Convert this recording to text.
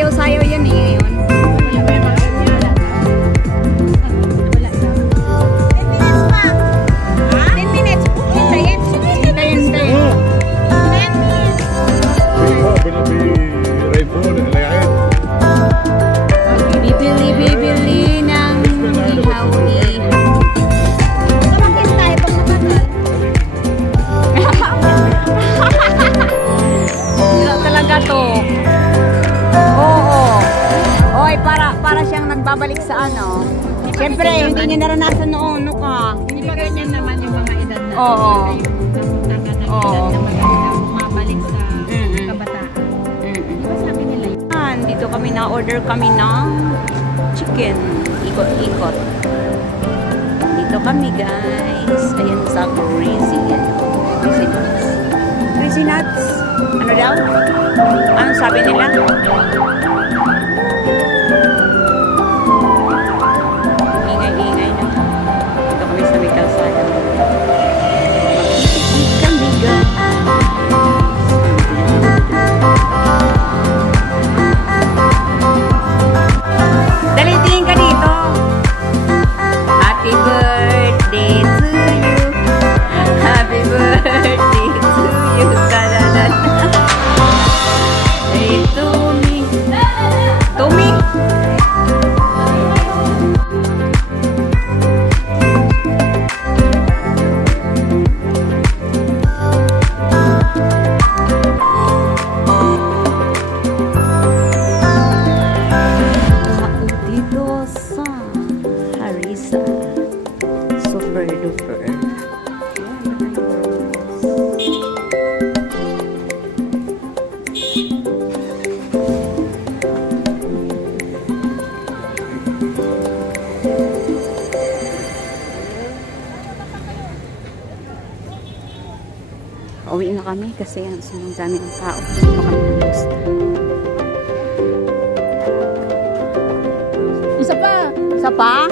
Sayaw-sayaw yan eh ngayon. Bibili ng ihaw-ihaw. Tumakit tayo pag matagal. Sila talaga to. Oo. Oy, para siyang nagbabalik sa ano. Siyempre, hindi niya naranasan noon, no ka? Hindi pa ganyan naman yung mga edad na. Oo. Oo. Bumabalik sa kabataan. Diba sabi nila yun? Dito kami na-order kami ng chicken. Ikot-ikot. Dito kami, guys. Ayan sa Crazy. Crazy Nuts. Crazy Nuts. Ano daw? Ano sabi nila? Ingay-ingay na. Dito kami sa may kalsada. Makikikit kami, guys. Dali, tingin ka dito. Happy birthday to you. Happy birthday to you. Da-da-da-da. Hey, Tommy. Tommy. Super duper. Uwi na kami kasi ang dami ng tao. Dito kami ng gusto. Isa pa? Isa pa?